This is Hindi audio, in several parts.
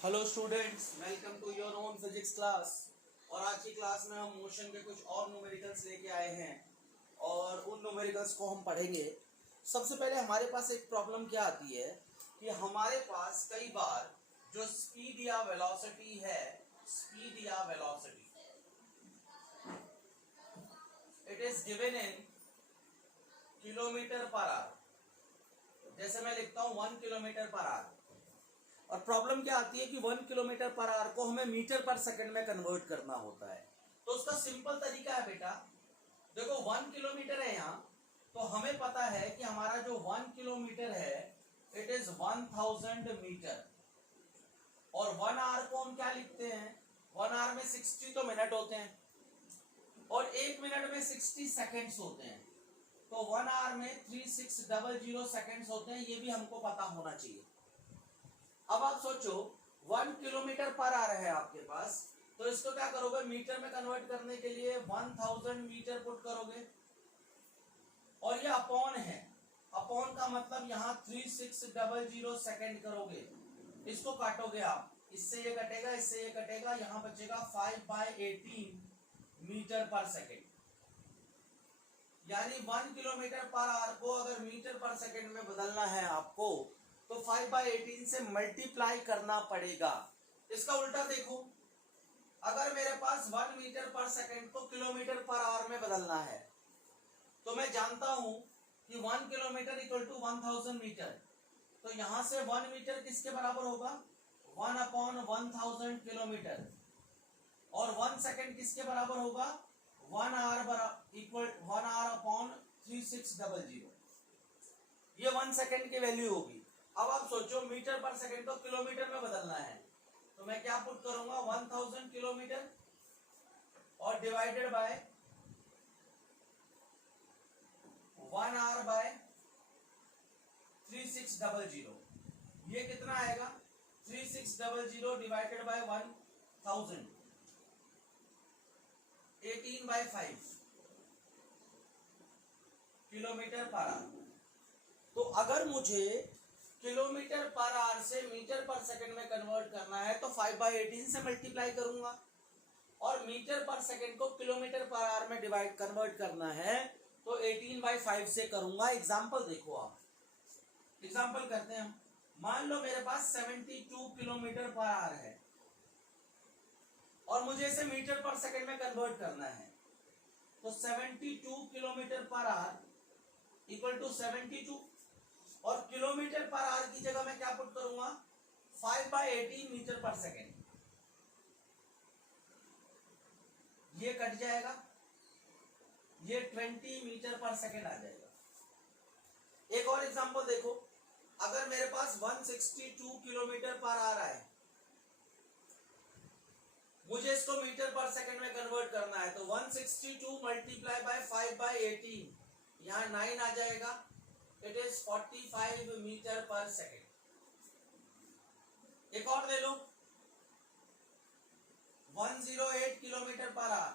Hello students, welcome to your own physics class. और आज की क्लास में हम मोशन के कुछ और न्यूमेरिकल्स लेके आए हैं और उन न्यूमेरिकल्स को हम पढ़ेंगे। सबसे पहले हमारे पास एक प्रॉब्लम क्या आती है कि हमारे पास कई बार जो स्पीड या वेलोसिटी है, स्पीड या velocity it is given in kilometre per our. जैसे मैं लिखता हूं 1 किलोमीटर पर आवर, और प्रॉब्लम क्या आती है कि 1 किलोमीटर पर आवर को हमें मीटर पर सेकंड में कन्वर्ट करना होता है। तो उसका सिंपल तरीका है बेटा, देखो 1 किलोमीटर है यहाँ, तो हमें पता है कि हमारा जो 1 किलोमीटर है इट इज 1000 मीटर। और 1 आवर को हम क्या लिखते हैं, 1 आवर में 60 तो मिनट होते हैं और 1 मिनट में 60 सेकेंड्स होते हैं, तो 1 आवर में 3600 सेकेंड्स होते हैं। ये भी हमको पता होना चाहिए। अब आप सोचो 1 किलोमीटर पर आवर है आपके पास, तो इसको क्या करोगे, मीटर में कन्वर्ट करने के लिए 1000 मीटर पुट करोगे और ये अपॉन है। अपॉन का मतलब यहाँ 3600 सेकेंड करोगे, इसको काटोगे आप, इससे ये कटेगा, इससे ये कटेगा, यहाँ बचेगा 5/18 मीटर पर सेकेंड। यानी 1 किलोमीटर पर आवर को अगर मीटर पर सेकेंड में बदलना है आपको, तो 5/18 से मल्टीप्लाई करना पड़ेगा। इसका उल्टा देखो, अगर मेरे पास 1 मीटर पर सेकेंड को किलोमीटर पर आवर में बदलना है, तो मैं जानता हूं कि 1 किलोमीटर इक्वल टू 1000 मीटर। तो यहां से 1 मीटर किसके बराबर होगा, 1/1000 किलोमीटर। और 1 सेकेंड किसके बराबर होगा, 1 आवर इक्वल 1 आवर अपॉन 3600। ये 1 सेकेंड की वैल्यू होगी। अब आप सोचो मीटर पर सेकेंड को किलोमीटर में बदलना है, तो मैं क्या पुट करूंगा, 1000 किलोमीटर और डिवाइडेड बाय 1 आवर बाय 3600। ये कितना आएगा, 3600 divided by 1000, 18/5 kilometre per hour. तो अगर मुझे किलोमीटर पर आवर से मीटर पर सेकंड में कन्वर्ट करना है तो 5/18 से मल्टीप्लाई करूंगा, और मीटर पर सेकंड को किलोमीटर पर आवर में डिवाइड कन्वर्ट करना है तो 18/5 से करूंगा। एग्जांपल देखो, आप एग्जांपल करते हैं हम। मान लो मेरे पास 72 किलोमीटर पर आवर है और मुझे इसे मीटर पर सेकंड में कन्वर्ट करना है, तो 72 kilometre per our equal to 72, और किलोमीटर पर आवर की जगह मैं क्या पुट करूंगा, 5/18 मीटर पर सेकेंड। ये कट जाएगा, ये 20 मीटर पर सेकेंड आ जाएगा। एक और एग्जांपल देखो, अगर मेरे पास 162 किलोमीटर पर आवर है, मुझे इसको मीटर पर सेकेंड में कन्वर्ट करना है, तो 162 मल्टीप्लाई बाय 5/18, यहां 9 आ जाएगा, it is 45 metre per second. एक और ले लो, 108 kilometre per hour,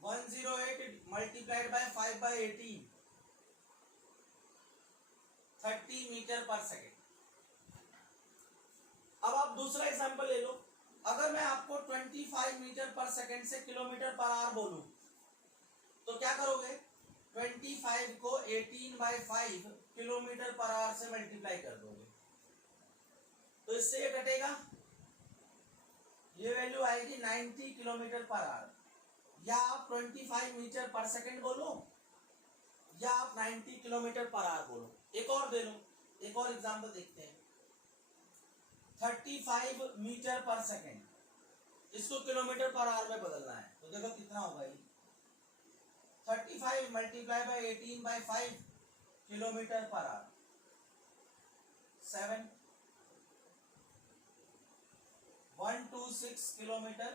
108 multiplied by 5/18, 30 metre per second. अब आप दूसरा एग्जांपल ले लो, अगर मैं आपको 25 मीटर पर सेकेंड से किलोमीटर पर आवर बोलूं, तो क्या करोगे, 25 को 18/5 किलोमीटर पर आवर से मल्टीप्लाई कर दोगे, तो इससे ये कटेगा, ये वैल्यू आएगी 90 किलोमीटर पर आवर। या आप 25 मीटर पर सेकंड बोलो या आप 90 किलोमीटर पर आवर बोलो। एक और दे लो, एक और एग्जांपल देखते हैं, 35 मीटर पर सेकंड, इसको किलोमीटर पर आवर में बदलना है, तो देखो कितना होगा ये, 35 multiply by 18/5 kilometre per our, 126 kilometre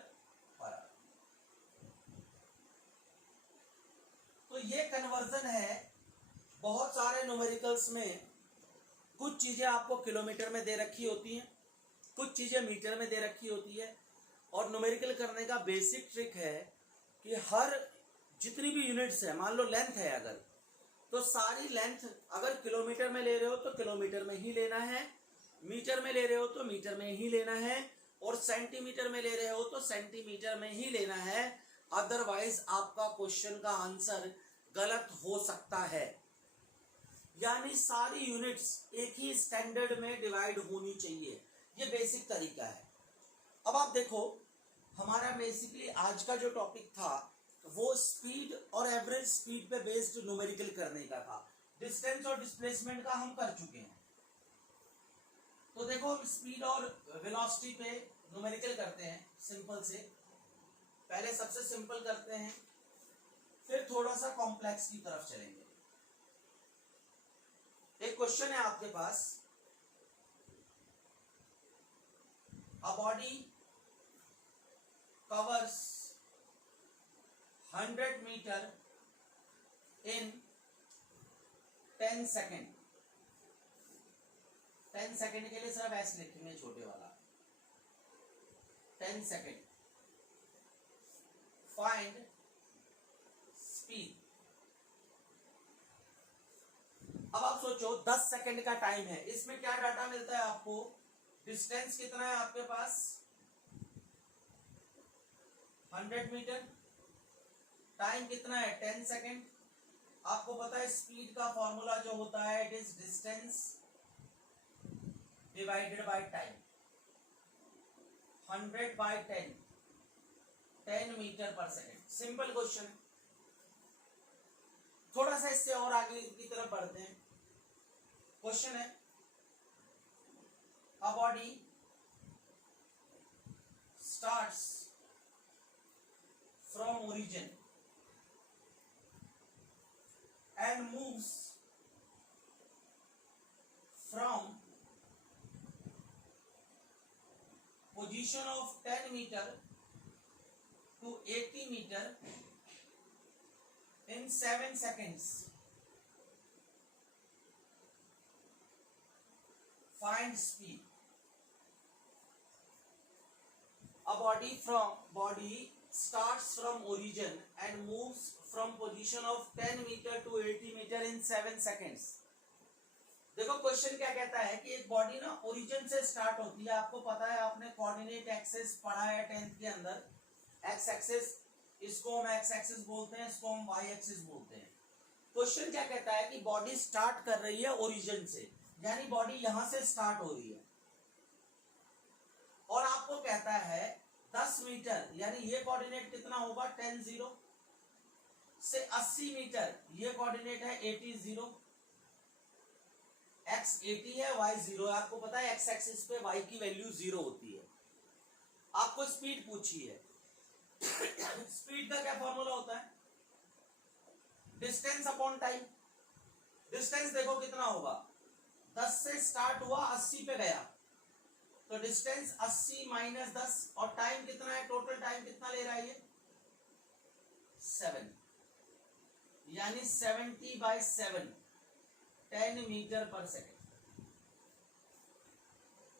per hour. तो ये कन्वर्जन है। बहुत सारे न्यूमेरिकल्स में कुछ चीजें आपको किलोमीटर में दे रखी होती हैं, कुछ चीजें मीटर में दे रखी होती है। और न्यूमेरिकल करने का बेसिक ट्रिक है कि हर जितनी भी यूनिट्स है, मान लो लेंथ है अगर, तो सारी लेंथ अगर किलोमीटर में ले रहे हो तो किलोमीटर में ही लेना है, मीटर में ले रहे हो तो मीटर में ही लेना है, और सेंटीमीटर में ले रहे हो तो सेंटीमीटर में ही लेना है, अदरवाइज आपका क्वेश्चन का आंसर गलत हो सकता है। यानी सारी यूनिट्स एक ही स्टैंडर्ड में डिवाइड होनी चाहिए, ये बेसिक तरीका है। अब आप देखो, हमारा बेसिकली आज का जो टॉपिक था वो स्पीड और एवरेज स्पीड पे बेस्ड न्यूमेरिकल करने का था। डिस्टेंस और डिस्प्लेसमेंट का हम कर चुके हैं। तो देखो, हम स्पीड और वेलोसिटी पे न्यूमेरिकल करते हैं सिंपल से। पहले सबसे सिंपल करते हैं, फिर थोड़ा सा कॉम्प्लेक्स की तरफ चलेंगे। एक क्वेश्चन है आपके पास, a body covers 100 metre in 10 second. 10 second के लिए सिर्फ ऐसे लिखेंगे, छोटे वाला 10 सेकेंड। Find speed. अब आप सोचो 10 सेकेंड का टाइम है, इसमें क्या डाटा मिलता है आपको? डिस्टेंस कितना है आपके पास? 100 मीटर। टाइम कितना है? 10 सेकेंड। आपको पता है स्पीड का फॉर्मूला जो होता है, it is distance divided by time. 100 by 10, 10 metre per second. Simple question है। थोड़ा सा इससे और आगे की तरफ बढ़ते हैं। क्वेश्चन है, a body starts from origin and moves from position of 10 meter to 80 meter in 7 seconds. Find speed. A body starts from origin and moves from position of 10 meter to 80 meter in 7 seconds. देखो क्वेश्चन क्या कहता है कि एक बॉडी ना ओरिजिन से स्टार्ट होती है। आपको पता है, आपने कोऑर्डिनेट एक्सिस पढ़ा है 10th के अंदर। एक्स एक्सिस, इसको हम एक्स एक्सिस बोलते हैं, इसको हम वाई एक्सिस बोलते हैं। क्वेश्चन क्या कहता है कि बॉडी स्टार्ट कर रही है ओरिजिन से, यानी बॉडी यहां से स्टार्ट हो रही है, और आपको कहता है 10 मीटर, यानी ये कोऑर्डिनेट कितना होगा? 10 0 से 80 मीटर, ये कोऑर्डिनेट है 80 0। x 80 है, y 0 है। आपको पता है एक्स एक्सिस पे y की वैल्यू 0 होती है। आपको स्पीड पूछी है। स्पीड का क्या फॉर्मूला होता है? Distance upon time. डिस्टेंस देखो कितना होगा, 10 से स्टार्ट हुआ, 80 पे गया, तो डिस्टेंस 80 माइनस 10, और टाइम कितना है? टोटल टाइम कितना ले रहा है ये? 7, यानी 70 बाय 7, 10 मीटर पर सेकेंड।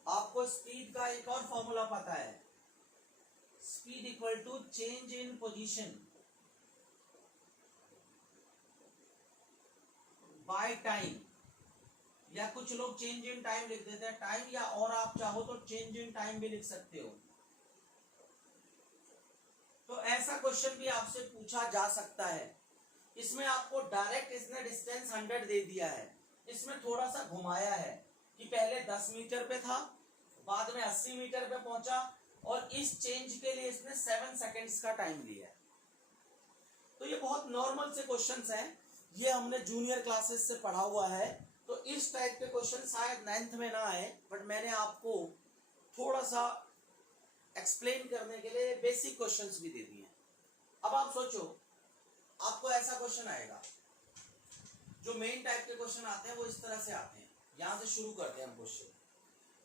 आपको स्पीड का एक और फॉर्मूला पता है, speed equal to change in position by time, या कुछ लोग चेंज इन टाइम लिख देते हैं टाइम, या और आप चाहो तो चेंज इन टाइम भी लिख सकते हो। तो ऐसा क्वेश्चन भी आपसे पूछा जा सकता है। इसमें आपको डायरेक्ट इसने डिस्टेंस 100 दे दिया है, इसमें थोड़ा सा घुमाया है कि पहले 10 मीटर पे था, बाद में 80 मीटर पे पहुंचा, और इस चेंज के लिए इसने 7 सेकेंड्स का टाइम दिया है। तो ये बहुत नॉर्मल से क्वेश्चंस हैं, ये हमने जूनियर क्लासेस से पढ़ा हुआ है। तो इस टाइप के क्वेश्चन शायद 9th में ना आए, बट मैंने आपको थोड़ा सा एक्सप्लेन करने के लिए बेसिक क्वेश्चंस भी दे दिए हैं। अब आप सोचो, आपको ऐसा क्वेश्चन आएगा, जो मेन टाइप के क्वेश्चन आते हैं वो इस तरह से आते हैं। यहां से शुरू करते हैं हम क्वेश्चन।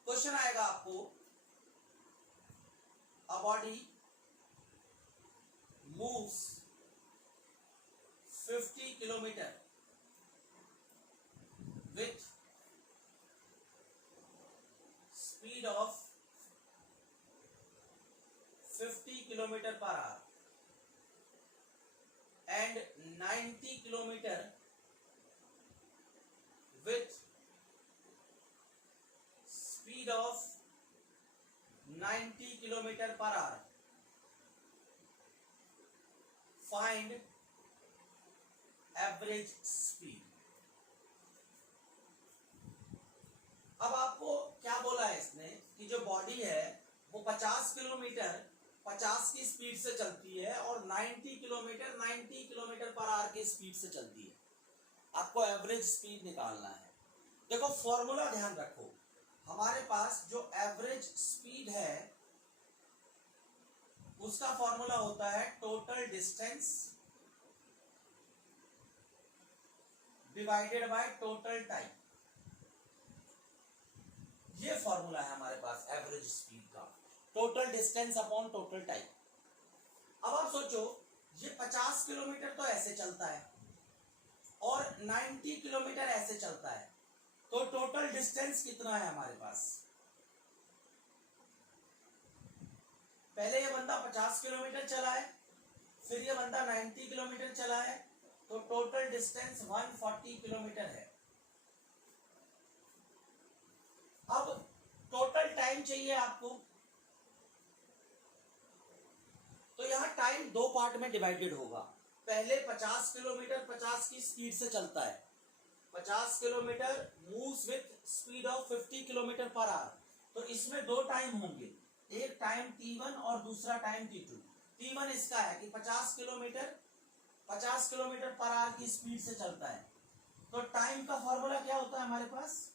क्वेश्चन आएगा आपको, a body moves 50 kilometre with speed of 50 kilometer per hour and 90 kilometer with speed of 90 kilometre per our, find average speed. अब आपको क्या बोला है इसने कि जो बॉडी है वो 50 किलोमीटर 50 की स्पीड से चलती है और 90 किलोमीटर पर आवर की स्पीड से चलती है। आपको एवरेज स्पीड निकालना है। देखो फॉर्मूला ध्यान रखो, हमारे पास जो एवरेज स्पीड है उसका फॉर्मूला होता है total distance divided by total time. ये फॉर्मूला है हमारे पास एवरेज स्पीड का, total distance upon total time. अब आप सोचो ये 50 किलोमीटर तो ऐसे चलता है और 90 किलोमीटर ऐसे चलता है, तो टोटल डिस्टेंस कितना है हमारे पास? पहले ये बंदा 50 किलोमीटर चला है, फिर ये बंदा 90 किलोमीटर चला है, तो टोटल डिस्टेंस 140 किलोमीटर है। अब टोटल टाइम चाहिए आपको, तो यहां टाइम दो पार्ट में डिवाइडेड होगा। पहले 50 किलोमीटर 50 की स्पीड से चलता है, 50 kilometre moves with speed of 50 kilometre per hour, तो इसमें दो टाइम होंगे, एक टाइम t1 और दूसरा टाइम t2। t1 इसका है कि 50 किलोमीटर पर आवर की स्पीड से चलता है, तो टाइम का फॉर्मूला क्या होता है हमारे पास?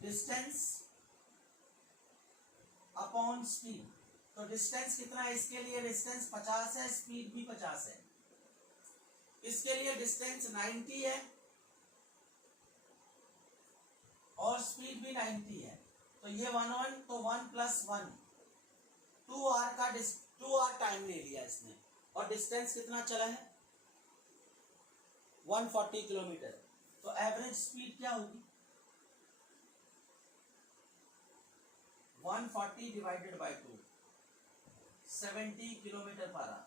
Distance upon speed. तो डिस्टेंस कितना है इसके लिए? डिस्टेंस 50 है, स्पीड भी 50 है। इसके लिए डिस्टेंस 90 है और स्पीड भी 90 है, तो ये 1 तो 1 + 1 2 आवर टाइम ले लिया इसने, और डिस्टेंस कितना चला है? 140 किलोमीटर। तो एवरेज स्पीड क्या होगी? 140 divided by 2, 70 kilometre per our.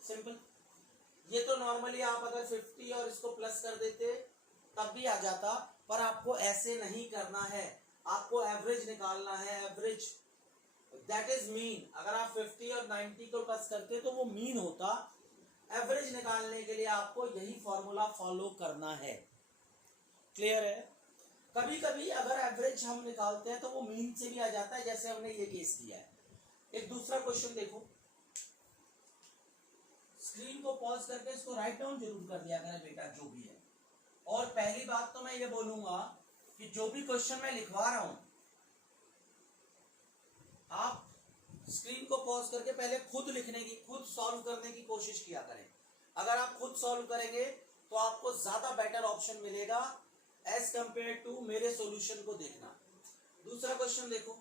Simple. ये तो नॉर्मली आप अगर 50 और इसको प्लस कर देते तब भी आ जाता, पर आपको ऐसे नहीं करना है, आपको एवरेज निकालना है। Average that is mean. अगर आप 50 और 90 को प्लस करते तो वो मीन होता। एवरेज निकालने के लिए आपको यही फॉर्मूला फॉलो करना है। क्लियर है? कभी कभी अगर एवरेज हम निकालते हैं तो वो मीन से भी आ जाता है, जैसे हमने ये केस किया है। एक दूसरा क्वेश्चन देखो, स्क्रीन को पॉज करके इसको राइट डाउन जरूर कर दिया करें बेटा, जो भी है। और पहली बात तो मैं ये बोलूंगा कि जो भी क्वेश्चन मैं लिखवा रहा हूं, आप स्क्रीन को पॉज करके पहले खुद सॉल्व करने की कोशिश किया करें। अगर आप खुद सॉल्व करेंगे तो आपको ज्यादा बेटर ऑप्शन मिलेगा एज कंपेयर टू मेरे सॉल्यूशन को देखना। दूसरा क्वेश्चन देखो,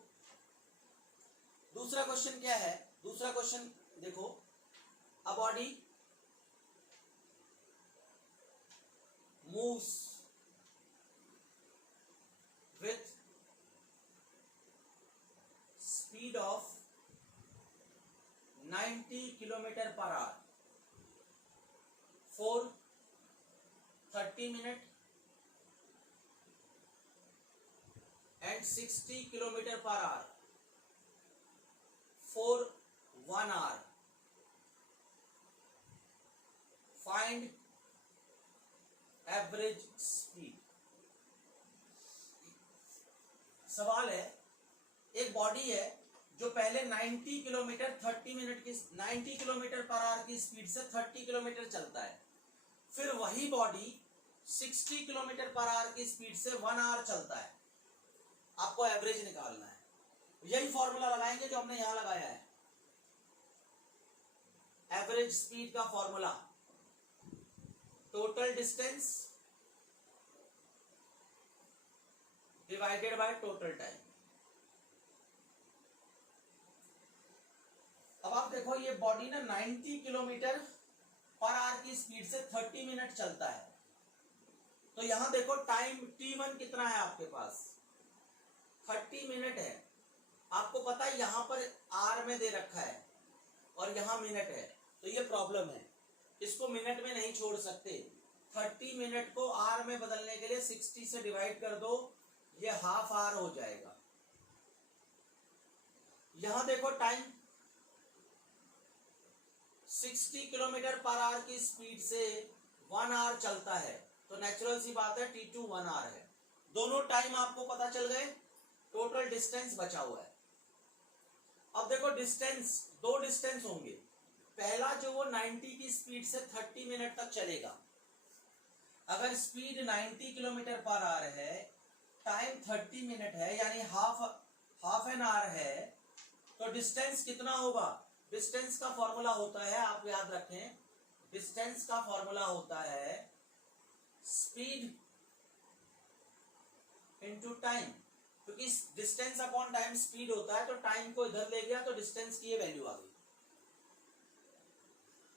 दूसरा क्वेश्चन क्या है? दूसरा क्वेश्चन देखो, a body moves with speed of 90 kilometre per hour for 30 minute and 60 kilometre per our for 1 hour. Find average speed. सवाल है, एक बॉडी है जो पहले 90 किलोमीटर 30 मिनट की 90 किलोमीटर पर आवर की स्पीड से 30 किलोमीटर चलता है, फिर वही बॉडी 60 किलोमीटर पर आवर की स्पीड से 1 आवर चलता है। आपको एवरेज निकालना है। यही फॉर्मूला लगाएंगे जो हमने यहां लगाया है, एवरेज स्पीड का formula total distance divided by total time. अब आप देखो ये बॉडी ना 90 किलोमीटर पर आवर की स्पीड से 30 मिनट चलता है, तो यहां देखो टाइम t1 कितना है आपके पास? 30 मिनट है। आपको पता है यहां पर आर में दे रखा है और यहां मिनट है, तो ये प्रॉब्लम है, इसको मिनट में नहीं छोड़ सकते। 30 मिनट को आर में बदलने के लिए 60 से डिवाइड कर दो, ये हाफ आवर हो जाएगा। यहां देखो टाइम 60 किलोमीटर पर आवर की स्पीड से 1 आवर चलता है, तो नेचुरल सी बात है T2 1 आवर है। दोनों टाइम आपको पता चल गए, टोटल डिस्टेंस बचा हुआ है। अब देखो डिस्टेंस, दो डिस्टेंस होंगे। पहला जो वो 90 की स्पीड से 30 मिनट तक चलेगा। अगर स्पीड 90 किलोमीटर पर आवर है, टाइम 30 मिनट है, यानी हाफ एन आवर है, तो डिस्टेंस कितना होगा? डिस्टेंस का फॉर्मूला होता है, आप याद रखें, डिस्टेंस का फॉर्मूला होता है स्पीड इनटू टाइम, क्योंकि डिस्टेंस अपॉन टाइम स्पीड होता है, तो टाइम को इधर ले गया तो डिस्टेंस की ये वैल्यू आ गई।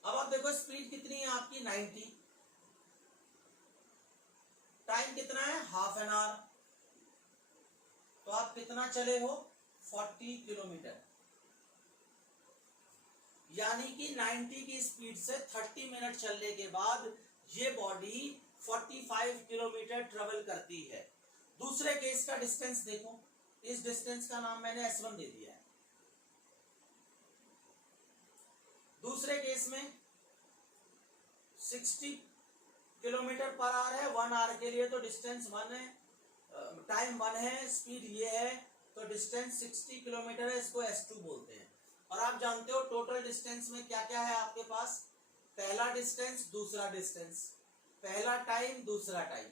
अब आप देखो स्पीड कितनी है आपकी 90, टाइम कितना है हाफ एन आवर, तो आप कितना चले हो 40 किलोमीटर, यानी कि 90 की स्पीड से 30 मिनट चलने के बाद ये बॉडी 45 किलोमीटर ट्रेवल करती है। दूसरे केस का डिस्टेंस देखो, इस डिस्टेंस का नाम मैंने S1 दे दिया है। दूसरे केस में 60 किलोमीटर पर आवर है 1 आवर के लिए, तो डिस्टेंस 1 है, टाइम 1 है, स्पीड ये है, तो डिस्टेंस 60 किलोमीटर है, इसको S2 बोलते हैं। और आप जानते हो टोटल डिस्टेंस में क्या क्या है आपके पास, पहला डिस्टेंस, दूसरा डिस्टेंस, पहला टाइम, दूसरा टाइम।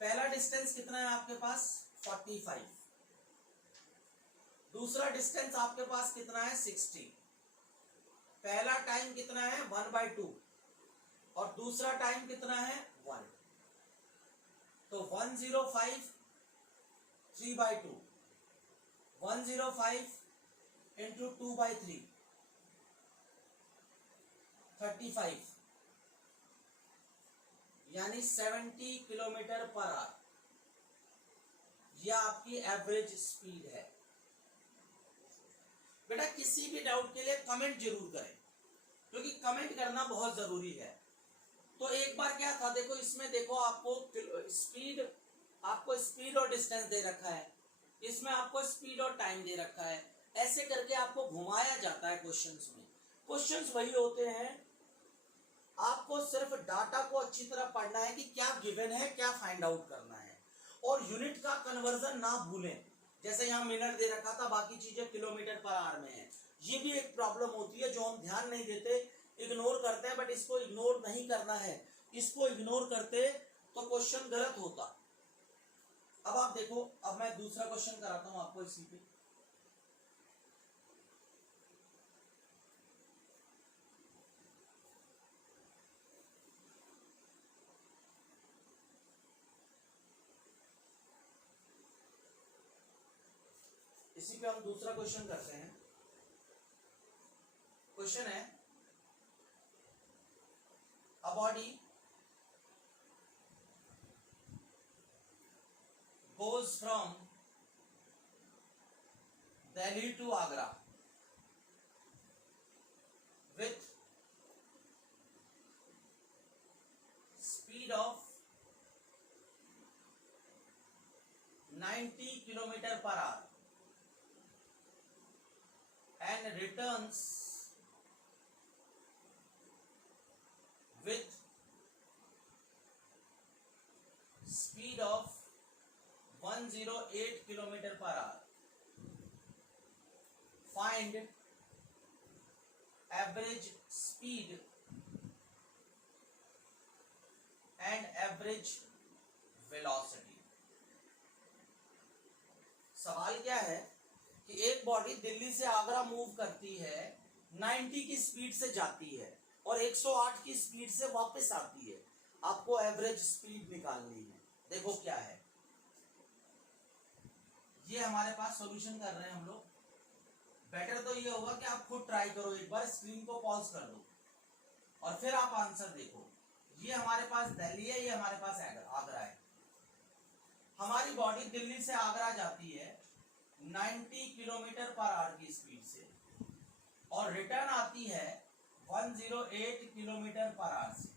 पहला डिस्टेंस कितना है आपके पास 45, दूसरा डिस्टेंस आपके पास कितना है 60, पहला टाइम कितना है 1/2 और दूसरा टाइम कितना है 1, तो 105 3/2, 105 इंटू 2/3 35, यानी 70 किलोमीटर पर आवर, यह आपकी एवरेज स्पीड है। बेटा किसी भी डाउट के लिए कमेंट जरूर करें, क्योंकि कमेंट करना बहुत जरूरी है। तो एक बार क्या था, देखो इसमें देखो आपको स्पीड और डिस्टेंस दे रखा है, इसमें आपको स्पीड और टाइम दे रखा है, ऐसे करके आपको घुमाया जाता है क्वेश्चंस में। क्वेश्चंस वही होते हैं, आपको सिर्फ डाटा को अच्छी तरह पढ़ना है कि क्या गिवन है, क्या फाइंड आउट करना है, और यूनिट का कन्वर्जन ना भूलें। जैसे यहाँ मिनट दे रखा था, बाकी चीजें किलोमीटर पर आवर में है। ये भी एक प्रॉब्लम होती है जो हम ध्यान नहीं देते, इग्नोर करते हैं, बट इसको इग्नोर नहीं करना है। इसको इग्नोर करते तो क्वेश्चन गलत होता। अब आप देखो, अब मैं दूसरा क्वेश्चन कराता हूं आपको इसी पे। इसी पे हम दूसरा क्वेश्चन करते हैं। क्वेश्चन है, a body goes from Delhi to Agra with speed of 90 kilometer per hour and returns with speed of 108 kilometer per hour. Find average speed and average velocity. सवाल क्या है कि एक बॉडी दिल्ली से आगरा मूव करती है, 90 की स्पीड से जाती है और 108 की स्पीड से वापस आती है। आपको एवरेज स्पीड निकालनी है। देखो क्या है, ये हमारे पास सॉल्यूशन कर रहे हैं हम लोग। बेटर तो ये होगा कि आप खुद ट्राई करो, एक बार स्क्रीन को पॉज कर दो और फिर आप आंसर देखो। ये हमारे पास दिल्ली है, ये हमारे पास आगरा है। हमारी बॉडी दिल्ली से आगरा जाती है 90 किलोमीटर पर आवर की स्पीड से और रिटर्न आती है 108 किलोमीटर पर आवर से।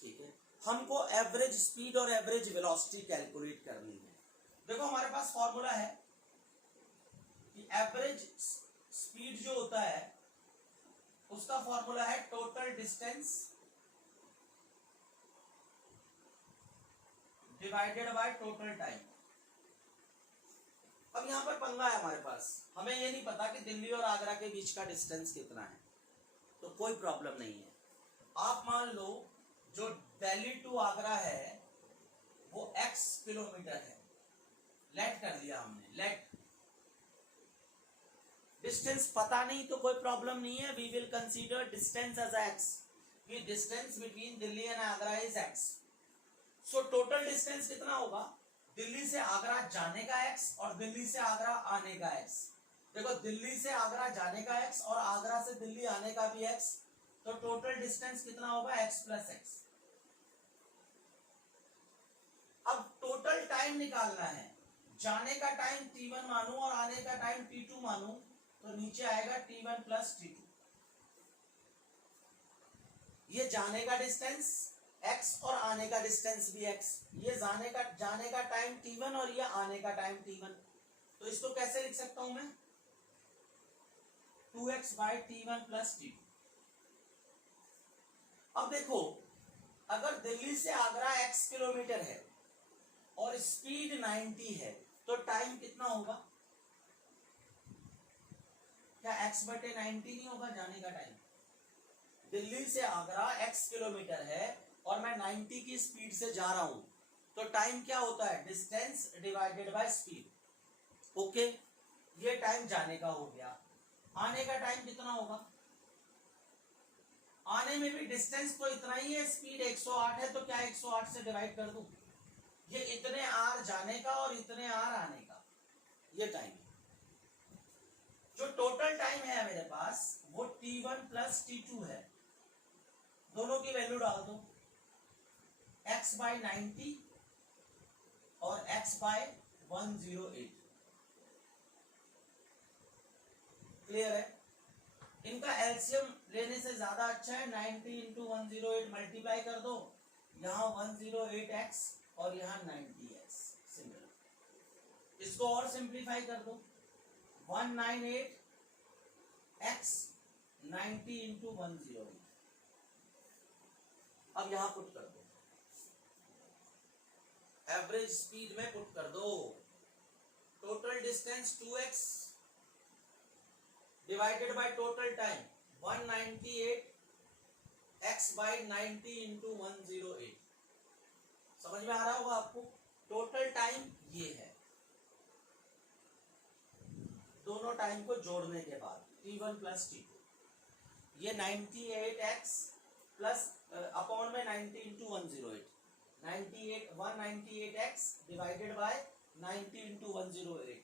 ठीक है, हमको एवरेज स्पीड और एवरेज वेलोसिटी कैलकुलेट करनी है। देखो हमारे पास फॉर्मूला है कि एवरेज स्पीड जो होता है उसका फॉर्मूला है total distance divided by total time. अब यहां पर पंगा है हमारे पास, हमें ये नहीं पता कि दिल्ली और आगरा के बीच का डिस्टेंस कितना है, तो कोई प्रॉब्लम नहीं है। आप मान लो जो दिल्ली टू आगरा है वो x किलोमीटर है, लेट कर दिया हमने, लेट डिस्टेंस पता नहीं तो कोई प्रॉब्लम नहीं है, we will consider distance as x, कि distance between Delhi and Agra is x। So total distance कितना होगा, दिल्ली से आगरा जाने का x और दिल्ली से आगरा आने का x। देखो दिल्ली से आगरा जाने का x और आगरा से दिल्ली आने का भी x, तो टोटल डिस्टेंस कितना होगा x प्लस x। अब टोटल टाइम निकालना है, जाने का टाइम t1 मानू और आने का टाइम t2 मानू, तो नीचे आएगा t1 प्लस t2। ये जाने का डिस्टेंस x और आने का डिस्टेंस भी x, ये जाने का टाइम t1 और ये आने का टाइम t1, तो इसको कैसे लिख सकता हूं मैं, 2x by t1 plus t2। अब देखो अगर दिल्ली से आगरा x किलोमीटर है और स्पीड 90 है तो टाइम कितना होगा, क्या x बटे 90 नहीं होगा जाने का टाइम। दिल्ली से आगरा x किलोमीटर है और मैं 90 की स्पीड से जा रहा हूं, तो टाइम क्या होता है, distance divided by speed. Okay, ये टाइम जाने का हो गया। आने का टाइम कितना होगा, आने में भी डिस्टेंस तो इतना ही है, स्पीड 108 है, तो क्या 108 से डिवाइड कर दूं, ये इतने आर जाने का और इतने आर आने का, ये टाइम है। जो टोटल टाइम है मेरे पास वो t1 प्लस t2 है, दोनों की वैल्यू डाल दो, x बाई 90 और x बाई 108। क्लियर है, इनका एलसीएम लेने से ज्यादा अच्छा है 90 इंटू 108 मल्टीप्लाई कर दो, यहाँ 108x और यहाँ 90x, सिंपल। इसको और सिंप्लीफाई कर दो, 198x 90 इंटू 108। अब यहां पुट कर दो, एवरेज स्पीड में पुट कर दो, total distance 2x divided by total time 198x by 90 into 108। समझ में आ रहा होगा आपको, टोटल टाइम ये है, दोनों टाइम को जोड़ने के बाद t1 प्लस t2, ये 98x प्लस अपॉन में 90 into 108, 198x divided by 90 into 108,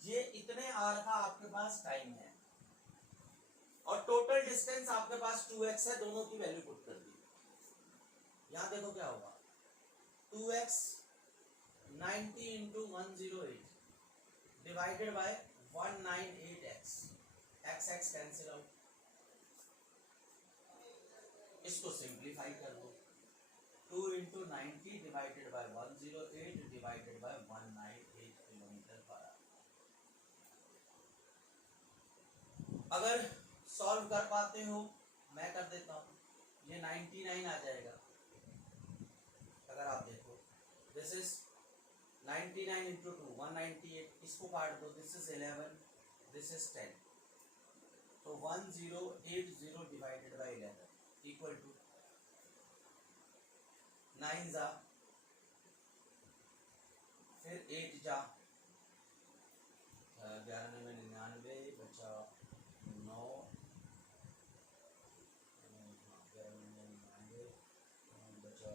ये इतने आर का आपके पास टाइम है और टोटल डिस्टेंस आपके पास 2x है, दोनों की वैल्यू पुट कर दी। यहां देखो क्या होगा, 2x 90 into 108 divided by 198x, x cancel out, इसको सिंप्लीफाई कर दो, 2 into 90 divided by 108 divided by 198 kilometre per our. अगर सॉल्व कर पाते हो मैं कर देता हूं, ये 99 आ जाएगा। अगर आप देखो दिस इज 99 इंटू 2 198, इसको काट दो, दिस इज 11, दिस इज 10, तो 1080 डिवाइडेड बाय 11 इक्वल टू 9 जा, फिर 8 जा, 11 में 99 बचा 9, 11 में 99 बचा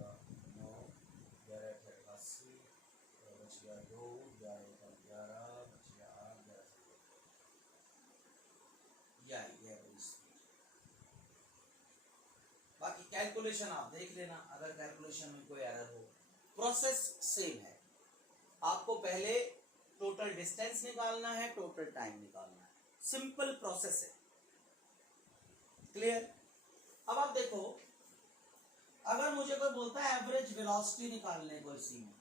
9, 11 88, बच गया 2, 11 बच गया 8, 11 बाकी कैलकुलेशन आप देख लेना, अगर कैलकुलेशन में कोई एरर हो। प्रोसेस सेम है, आपको पहले टोटल डिस्टेंस निकालना है, टोटल टाइम निकालना है, सिंपल प्रोसेस है। क्लियर। अब आप देखो अगर मुझे कोई बोलता है एवरेज वेलोसिटी निकालने को इसी में,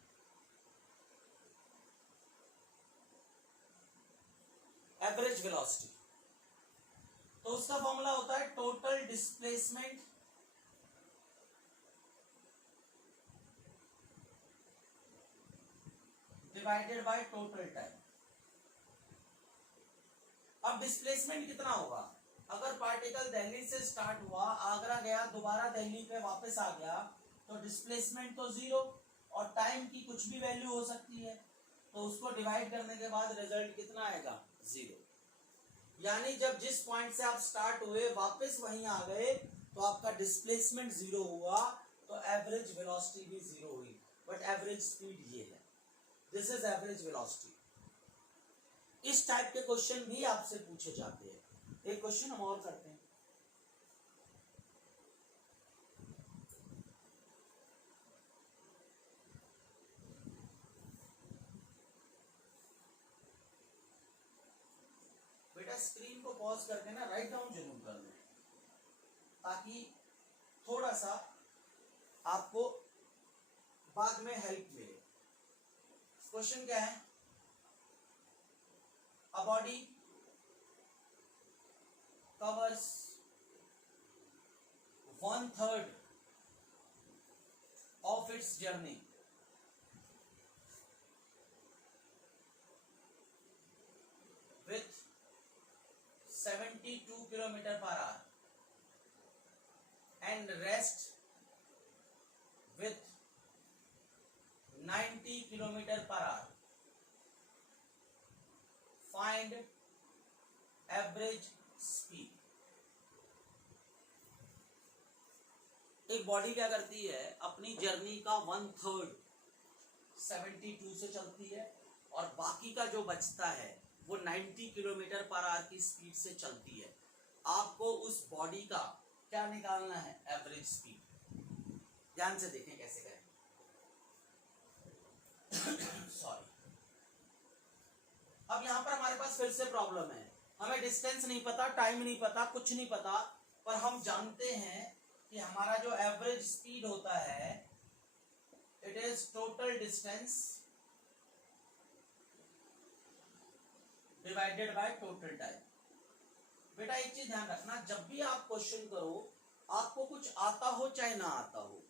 एवरेज वेलोसिटी, तो उसका फॉर्मूला होता है total displacement divided by total time. अब डिस्प्लेसमेंट कितना होगा, अगर पार्टिकल दिल्ली से स्टार्ट हुआ, आगरा गया, दोबारा दिल्ली पे वापस आ गया, तो डिस्प्लेसमेंट तो जीरो, और टाइम की कुछ भी वैल्यू हो सकती है, तो उसको डिवाइड करने के बाद रिजल्ट कितना आएगा, जीरो। यानी जब जिस पॉइंट से आप स्टार्ट हुए वापस वहीं आ गए तो आपका डिस्प्लेसमेंट जीरो हुआ, तो एवरेज वेलोसिटी भी जीरो हुई, बट एवरेज स्पीड ये है, दिस इज एवरेज वेलोसिटी। इस टाइप के क्वेश्चन भी आपसे पूछे जाते हैं। एक क्वेश्चन हम और करते हैं, बेटा स्क्रीन को पॉज करके ना राइट डाउन जरूर कर लें, ताकि थोड़ा सा आपको बाद में हेल्प मिले। क्वेश्चन क्या है, a body covers 1/3 of its journey with 72 km/h and rest with 90 km/h. Find average speed. एक बॉडी क्या करती है, अपनी जर्नी का 1/3 72 से चलती है, और बाकी का जो बचता है वो 90 km/h की स्पीड से चलती है। आपको उस बॉडी का क्या निकालना है, एवरेज स्पीड। ध्यान से देखें कैसे करें। सॉरी, अब यहां पर हमारे पास फिर से प्रॉब्लम है, हमें डिस्टेंस नहीं पता, टाइम नहीं पता, कुछ नहीं पता, पर हम जानते हैं कि हमारा जो एवरेज स्पीड होता है it is total distance divided by total time. बेटा एक चीज ध्यान रखना, जब भी आप क्वेश्चन करो, आपको कुछ आता हो चाहे ना आता हो,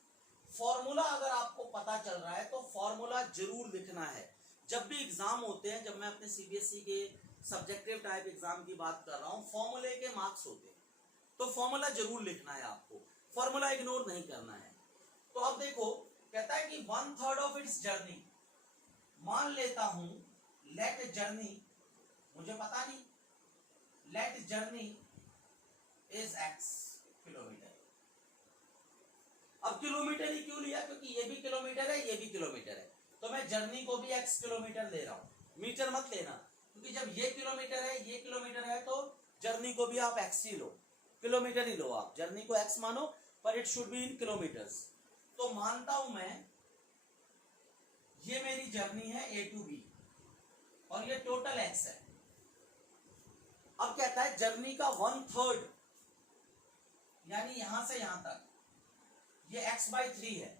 फॉर्मूला अगर आपको पता चल रहा है तो फॉर्मूला जरूर लिखना है। जब भी एग्जाम होते हैं, जब मैं अपने सीबीएसई के सब्जेक्टिव टाइप एग्जाम की बात कर रहा हूं, फॉर्मूले के मार्क्स होते हैं, तो फॉर्मूला जरूर लिखना है आपको, फॉर्मूला इग्नोर नहीं करना है। तो अब देखो, कहता है कि 1/3 ऑफ इट्स जर्नी, मान लेता हूं लेट जर्नी, मुझे पता नहीं, let journey is x kilometre. अब किलोमीटर ही क्यों लिया, क्योंकि ये भी किलोमीटर है, ये भी किलोमीटर है, तो मैं जर्नी को भी x किलोमीटर ले रहा हूं, मीटर मत लेना, क्योंकि जब ये किलोमीटर है, ये किलोमीटर है, तो जर्नी को भी आप x ही लो, किलोमीटर ही लो आप, जर्नी को x मानो, पर it should be in kilometres. तो मानता हूं मैं ये मेरी जर्नी है A to B और ये टोटल x है। अब कहता है जर्नी का 1/3, यानी यहां से यहां तक ये x/3 है,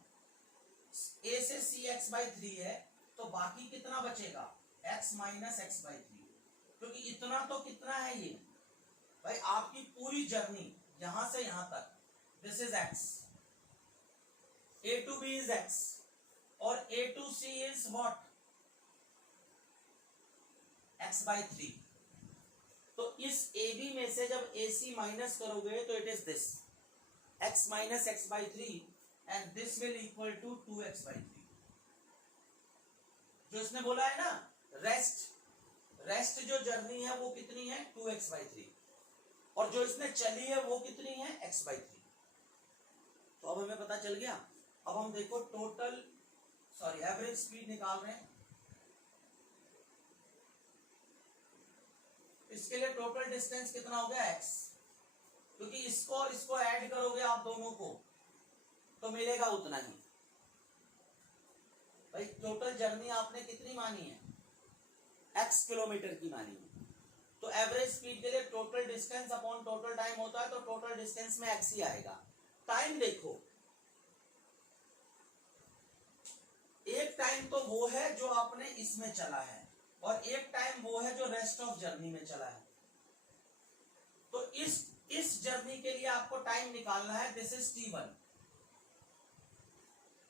A से C x/3 है, तो बाकी कितना बचेगा, x माइनस x/3, क्योंकि इतना तो कितना है ये भाई, आपकी पूरी जर्नी यहां से यहां तक, this is x, A to B is x और A to C is what, x/3। तो इस AB में से जब AC माइनस करोगे तो it is this x minus x/3 and this will equal to 2x/3। जो इसने बोला है ना, रेस्ट जो जर्नी है वो कितनी है, 2x/3, और जो इसने चली है वो कितनी है, x/3। तो अब हमें पता चल गया। अब हम देखो टोटल एवरेज स्पीड निकाल रहे हैं, इसके लिए टोटल डिस्टेंस कितना हो गया, x, क्योंकि इसको और इसको ऐड करोगे आप दोनों को तो मिलेगा उतना ही। भाई टोटल जर्नी आपने कितनी मानी है, x किलोमीटर की मानी है, तो एवरेज स्पीड के लिए total distance upon total time होता है, तो टोटल डिस्टेंस में x ही आएगा। टाइम देखो, एक टाइम तो वो है जो आपने इसमें चला है और एक टाइम वो है जो रेस्ट ऑफ जर्नी में चला है। तो इस जर्नी के लिए आपको टाइम निकालना है, दिस इज t1।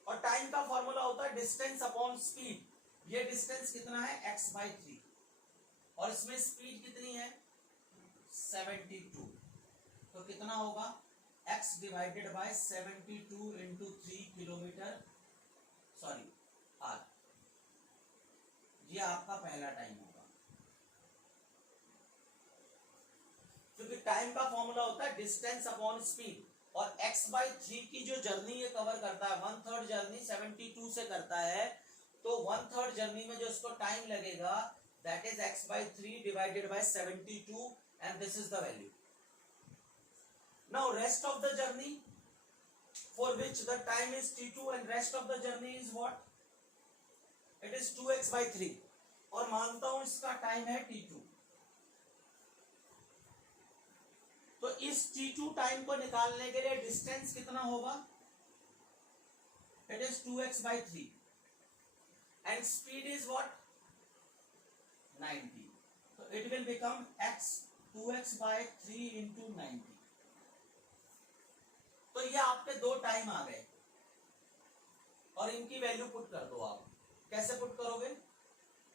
और टाइम का फॉर्मूला होता है डिस्टेंस अपॉन स्पीड। ये डिस्टेंस कितना है x/3 और इसमें स्पीड कितनी है 72। तो कितना होगा x divided by 72 into 3 kilometre sorry are. ये आपका पहला टाइम होगा, क्योंकि टाइम का फॉर्मूला होता है डिस्टेंस अपॉन स्पीड और x/3 की जो जर्नी ये कवर करता है 1/3 जर्नी 72 से करता है, तो 1/3 जर्नी में जो इसको टाइम लगेगा that is x/3 divided by 72 and this is the value. Now rest of the journey for which the time is t2 and rest of the journey is what, it is 2x/3 और मानता हूं इसका टाइम है t2। तो इस t2 टाइम को निकालने के लिए डिस्टेंस कितना होगा, it is 2x/3 and speed is what 90। तो it will become x 2x/3 into 90। तो ये आपके दो टाइम आ गए और इनकी वैल्यू पुट कर दो आप। कैसे पुट करोगे,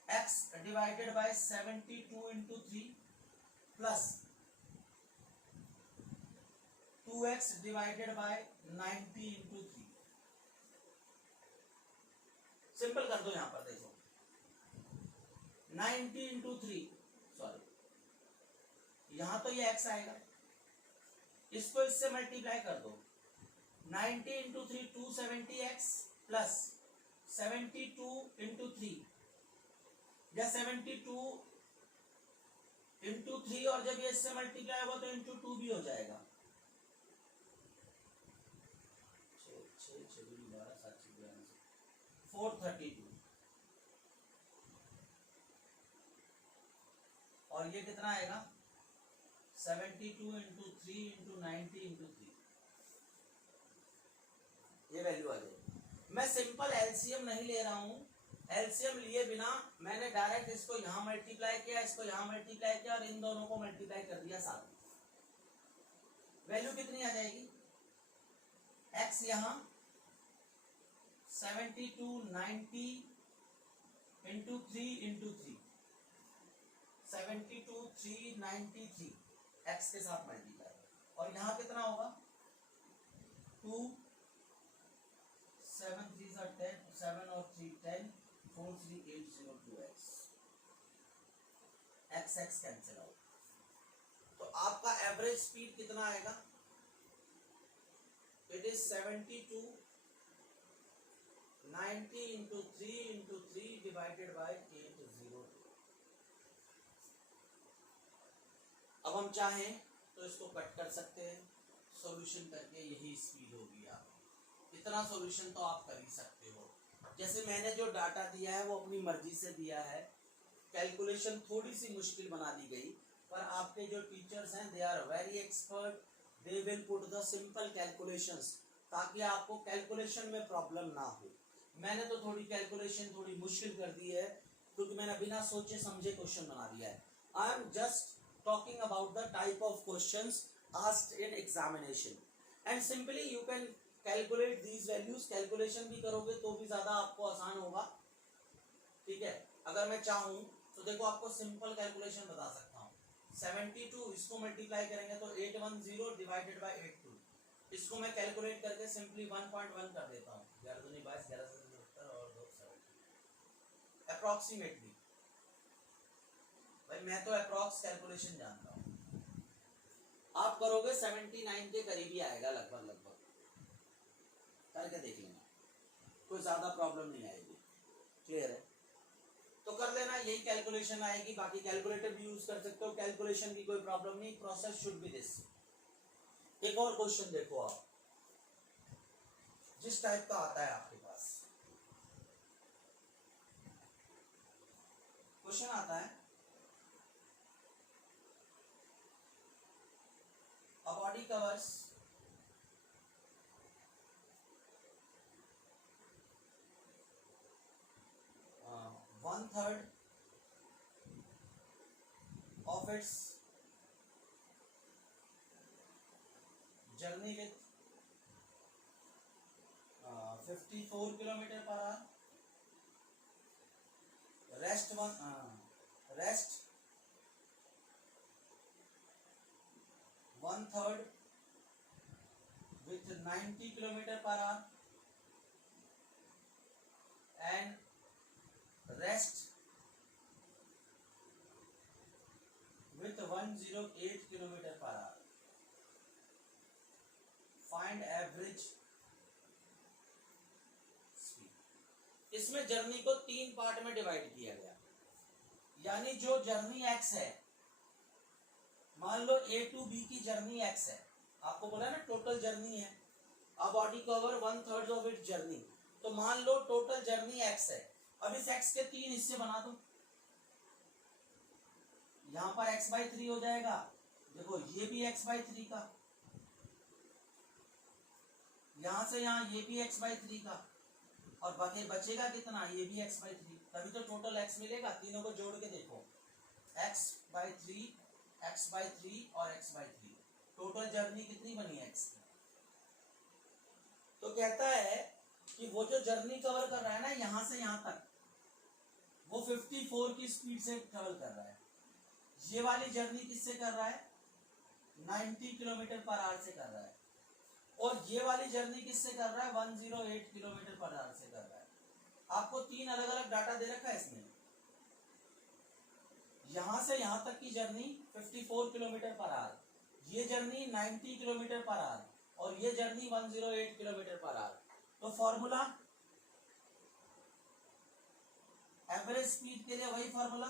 x divided by 72 into 3 plus 2x divided by 90 into 3। Simple कर दो, यहां पर देखो 90 इंटू 3 सॉरी यहां तो ये x आएगा, इसको इससे मल्टीप्लाई कर दो 90 इंटू 3 270x प्लस 72 इंटू 3 या 72 इंटू 3 और जब ये इससे मल्टीप्लाई होगा तो इंटू 2 भी हो जाएगा। 432 और ये कितना आएगा 72 इंटू 3 इंटू 90 इंटू 3, ये वैल्यू आ जाएगी। मैं सिंपल एलसीएम नहीं ले रहा हूं, एलसीएम लिए बिना मैंने डायरेक्ट इसको यहां मल्टीप्लाई किया, इसको यहां मल्टीप्लाई किया और इन दोनों को मल्टीप्लाई कर दिया साथ में। वैल्यू कितनी आ जाएगी, x यहां 72 90 इंटू 3 इंटू 3 72 393 x के साथ मल्टीप्लाई और यहां कितना होगा 2 7 3 10 7 और 3 10 4 3 8 0 2x x x cancel out. तो आपका एवरेज स्पीड कितना आएगा, it is 72 90 into 3 into 3 divided by 802। अब हम चाहें तो इसको कट कर सकते हैं, सॉल्यूशन करके यही स्पीड होगी। आप इतना सॉल्यूशन तो आप कर ही सकते हो। जैसे मैंने जो डाटा दिया है वो अपनी मर्जी से दिया है, कैलकुलेशन थोड़ी सी मुश्किल बना दी गई, पर आपके जो टीचर्स हैं they are very expert, they will put the simple calculations ताकि आपको कैलकुलेशन में प्रॉब्लम ना हो। मैंने तो थोड़ी कैलकुलेशन थोड़ी मुश्किल कर दी है क्योंकि मैंने बिना सोचे समझे क्वेश्चन बना दिया है। I am just talking about the type of questions asked in examination and simply you can calculate these values। Calculation भी करोगे तो भी ज्यादा आपको आसान होगा, ठीक है। अगर मैं चाहूं तो देखो आपको सिंपल कैलकुलेशन बता सकता हूं, 72 इसको मल्टीप्लाई करेंगे तो 810 डिवाइडेड बाय 82, इसको मैं कैलकुलेट करके सिंपली 1.1 कर देता हूं, 11 दूनी 22 11 से 70 और 2 70 अप्रोक्सीमेटली। भाई मैं तो अप्रॉक्स कैलकुलेशन जानता हूं, आप करोगे 79 के करीब ही आएगा लगभग करके देख लेना, कोई ज्यादा प्रॉब्लम नहीं आएगी। क्लियर है, तो कर लेना, यही कैलकुलेशन आएगी। बाकी कैलकुलेटर भी यूज कर सकते हो, कैलकुलेशन की कोई प्रॉब्लम नहीं, प्रोसेस शुड बी दिस। एक और क्वेश्चन देखो आप, जिस टाइप का आता है आपके पास क्वेश्चन आता है, a body covers of its journey with 54 kilometer per hour. Rest 1/3 with 90 kilometer per hour, and rest with 108 kilometer per hour. Find average speed. इसमें जर्नी को 3 पार्ट में डिवाइड किया गया, यानी जो जर्नी x है, मान लो A टू B की जर्नी x है, आपको बोला ना टोटल जर्नी है, अब body cover 1/3 of it journey, तो मान लो टोटल जर्नी x है। अब इस x के 3 हिस्से बना दो, यहां पर x/3 हो जाएगा, देखो ये भी x/3 का, यहां से यहां ये भी x/3 का, और बाकी बचेगा कितना, ये भी x/3, तभी तो टोटल x मिलेगा। तीनों को जोड़ के देखो, x/3 x/3 और x/3, टोटल जर्नी कितनी बनी है x की। तो कहता है कि वो जो जर्नी कवर कर रहा है ना यहां से यहां तक, वो 54 की स्पीड से ट्रेवल कर रहा है। ये वाली जर्नी किससे कर रहा है, 90 किलोमीटर पर आवर से कर रहा है, और ये वाली जर्नी किससे कर रहा है, 108 किलोमीटर पर आवर से कर रहा है। आपको 3 अलग अलग डाटा दे रखा है इसमें। यहां से यहां तक की जर्नी 54 किलोमीटर पर आवर, ये जर्नी 90 किलोमीटर पर आवर, और ये जर्नी 108 किलोमीटर पर आवर। तो फॉर्मूला एवरेज स्पीड के लिए वही formula,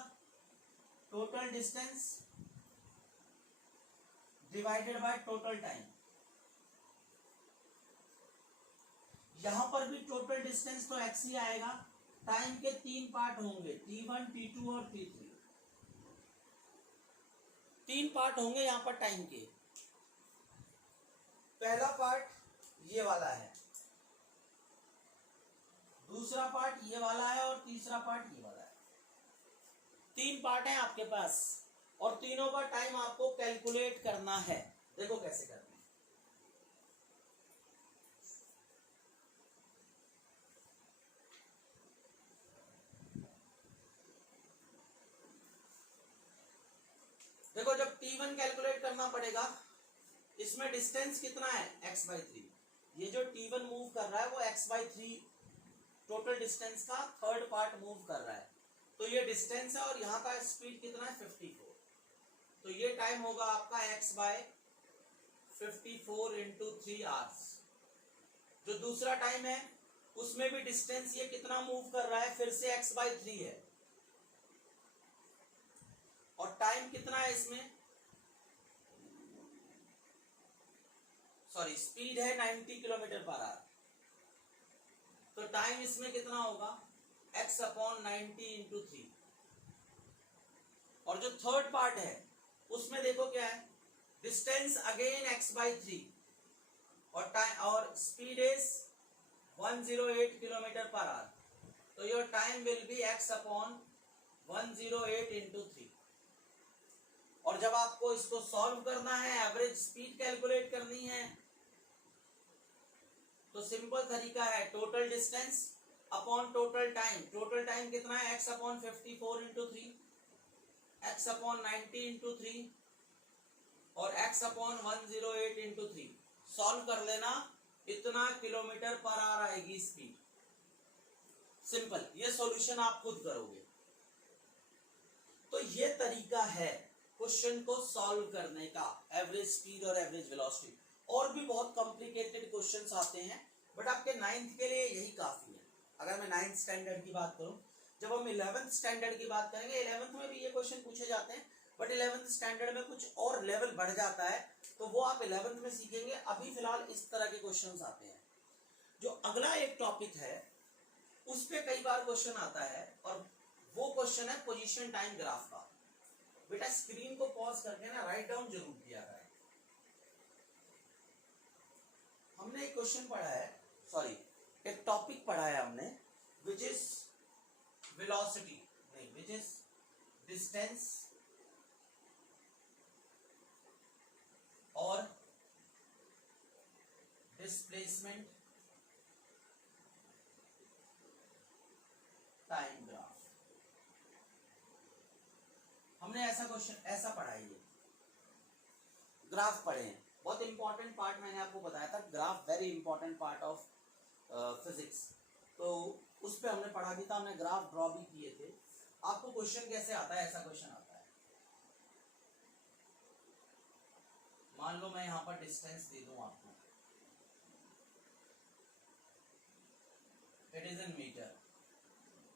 total distance divided by total time. यहां पर भी टोटल डिस्टेंस तो x ही आएगा, टाइम के 3 पार्ट होंगे, t1 t2 और t3, 3 पार्ट होंगे यहां पर टाइम के। पहला पार्ट ये वाला है, दूसरा पार्ट ये वाला है, और तीसरा पार्ट ये वाला है। 3 पार्ट हैं आपके पास, और तीनों का टाइम आपको कैलकुलेट करना है। देखो कैसे करना है। देखो जब t1 कैलकुलेट करना पड़ेगा, इसमें डिस्टेंस कितना है, x/3। ये जो t1 मूव कर रहा है वो x/3 टोटल डिस्टेंस का 3rd पार्ट मूव कर रहा है, तो ये डिस्टेंस है, और यहाँ का स्पीड कितना है, 54। तो ये टाइम होगा आपका x/54 इंटू 3 आवर्स। जो दूसरा टाइम है उसमें भी डिस्टेंस ये कितना मूव कर रहा है, फिर से x/3 है, और टाइम कितना है इसमें, सॉरी स्पीड है 90 किलोमीटर पर आवर, तो टाइम इसमें कितना होगा, x/90 इंटू 3। और जो 3rd पार्ट है उसमें देखो क्या है, डिस्टेंस अगेन x/3, और टाइम और speed is 108 kilometre per hour, तो your time will be x/108 into 3। और जब आपको इसको सॉल्व करना है, एवरेज स्पीड कैलकुलेट करनी है, तो सिंपल तरीका है, total distance upon total time. Total time कितना है, x/54 इंटू 3, x/90 इंटू 3, और x/108 इंटू 3। सॉल्व कर लेना, इतना किलोमीटर पर आवर आएगी स्पीड। सिंपल, ये सॉल्यूशन आप खुद करोगे। तो ये तरीका है क्वेश्चन को सॉल्व करने का, एवरेज स्पीड और एवरेज वेलोसिटी। और भी बहुत कॉम्प्लिकेटेड क्वेश्चंस आते हैं, बट आपके 9th के लिए यही काफी है। अगर मैं 9th स्टैंडर्ड की बात करूं, जब हम 11th स्टैंडर्ड की बात करेंगे, 11th में भी ये क्वेश्चन पूछे जाते हैं, बट 11th स्टैंडर्ड में कुछ और लेवल बढ़ जाता है, तो वो आप 11th में सीखेंगे। अभी फिलहाल इस तरह के क्वेश्चंस आते हैं। जो अगला एक टॉपिक है उस पे कई बार क्वेश्चन आता है, और वो क्वेश्चन है पोजीशन टाइम ग्राफ का। बेटा स्क्रीन को पॉज करके ना राइट डाउन जरूर किया करें। हमने एक क्वेश्चन पढ़ा है, सॉरी एक टॉपिक पढ़ा है हमने, विच इज वेलोसिटी, नहीं which is distance displacement time graph. हमने ऐसा क्वेश्चन ऐसा पढ़ा है, ग्राफ पढ़े हैं, बहुत इंपॉर्टेंट पार्ट मैंने आपको बताया था, graph very important part of physics. तो उस पे हमने पढ़ा भी था, हमने ग्राफ ड्रॉ भी किए थे। आपको क्वेश्चन कैसे आता है, ऐसा क्वेश्चन आता है, मान लो मैं यहां पर डिस्टेंस दे दूं आपको, it is in metre,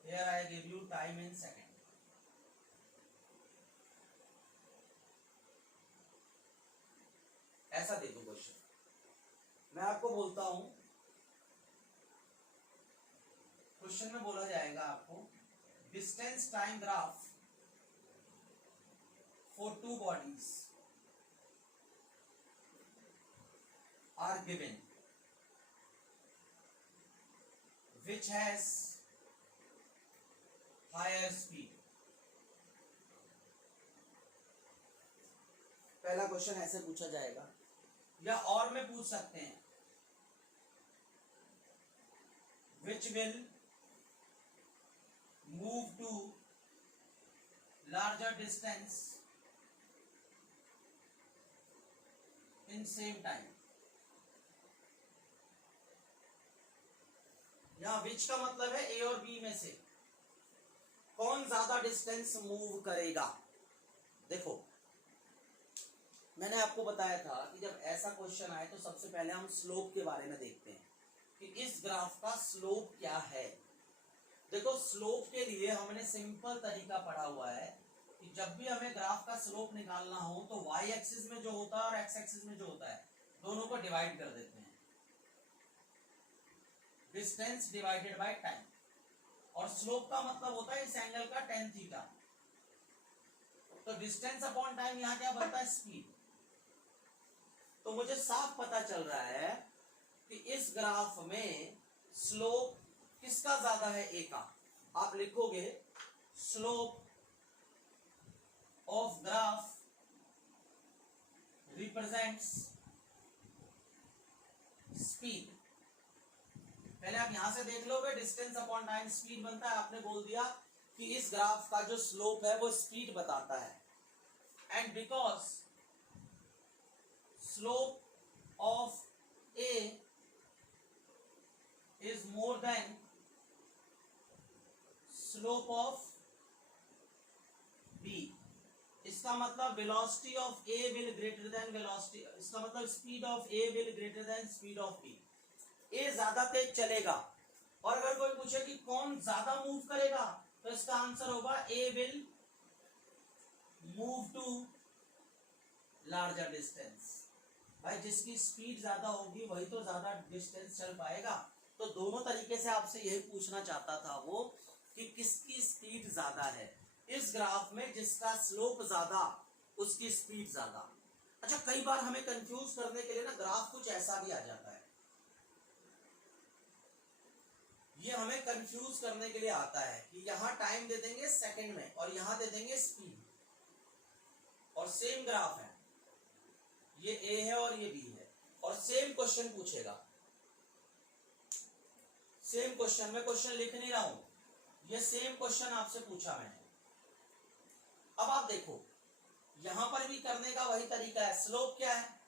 here I give you time in second. ऐसा दे दो क्वेश्चन, मैं आपको बोलता हूं, क्वेश्चन में बोला जाएगा आपको distance time graph for two bodies are given which has higher speed। पहला क्वेश्चन ऐसे पूछा जाएगा, या और में पूछ सकते हैं which will move to larger distance in same time। यहां विच का मतलब है ए और बी में से कौन ज्यादा डिस्टेंस मूव करेगा। देखो मैंने आपको बताया था कि जब ऐसा क्वेश्चन आए तो सबसे पहले हम स्लोप के बारे में देखते हैं कि इस ग्राफ का स्लोप क्या है। देखो स्लोप के लिए हमने सिंपल तरीका पढ़ा हुआ है कि जब भी हमें ग्राफ का स्लोप निकालना हो तो वाई एक्सिस में जो होता है और एक्स एक्सिस में जो होता है दोनों को डिवाइड कर देते हैं, डिस्टेंस डिवाइडेड बाय टाइम, और स्लोप का मतलब होता है इस एंगल का tan थीटा। तो डिस्टेंस अपॉन टाइम यहां क्या बनता है, स्पीड। तो मुझे साफ पता चल रहा है कि इस ग्राफ में स्लोप किसका ज्यादा है, ए का। आप लिखोगे slope of graph represents speed. पहले आप यहां से देख लोगे, डिस्टेंस अपॉन टाइम स्पीड बनता है, आपने बोल दिया कि इस ग्राफ का जो स्लोप है वो स्पीड बताता है। And because slope of A is more than slope of B, इसका मतलब velocity of A will greater than velocity, इसका मतलब speed of A will greater than speed of B. A ज्यादा तेज चलेगा, और अगर कोई पूछे कि कौन ज्यादा मूव करेगा तो इसका आंसर होगा A will move to larger distance. भाई जिसकी स्पीड ज्यादा होगी वही तो ज्यादा डिस्टेंस चल पाएगा। तो दोनों तरीके से आपसे यही पूछना चाहता था वो कि किसकी स्पीड ज्यादा है इस ग्राफ में, जिसका स्लोप ज्यादा उसकी स्पीड ज्यादा। अच्छा कई बार हमें कंफ्यूज करने के लिए ना ग्राफ कुछ ऐसा भी आ जाता है, ये हमें कंफ्यूज करने के लिए आता है कि यहां टाइम दे देंगे सेकंड में और यहां दे देंगे स्पीड, और सेम ग्राफ है, ये ए है और ये बी है, और सेम क्वेश्चन पूछेगा। सेम क्वेश्चन, मैं क्वेश्चन लिख नहीं रहा हूं, ये सेम क्वेश्चन आपसे पूछा मैंने। अब आप देखो यहां पर भी करने का वही तरीका है। स्लोप क्या है,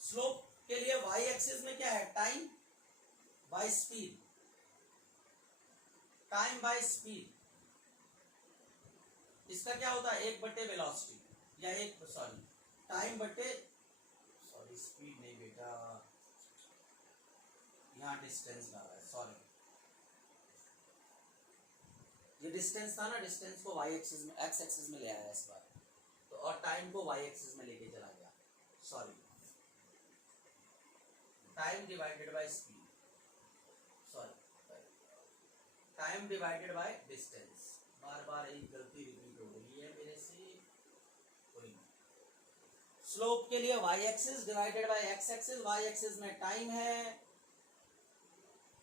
स्लोप के लिए वाई एक्सिस में क्या है, time by speed, time by speed. इसका क्या होता है, एक बटे वेलोसिटी, या एक सॉरी टाइम बटे सॉरी स्पीड नहीं बेटा, यहां डिस्टेंस आ रहा है, सॉरी ये डिस्टेंस था ना, डिस्टेंस को वाई एक्सिस में एक्स एक्सिस में ले आया इस बार तो, और टाइम को वाई एक्सिस में लेके चला गया, sorry time divided by speed, sorry time divided by distance. बार बार एक गलती रिपीट हो रही है मेरे से, कोई स्लोप के लिए Y axis divided by X axis, Y axis में टाइम है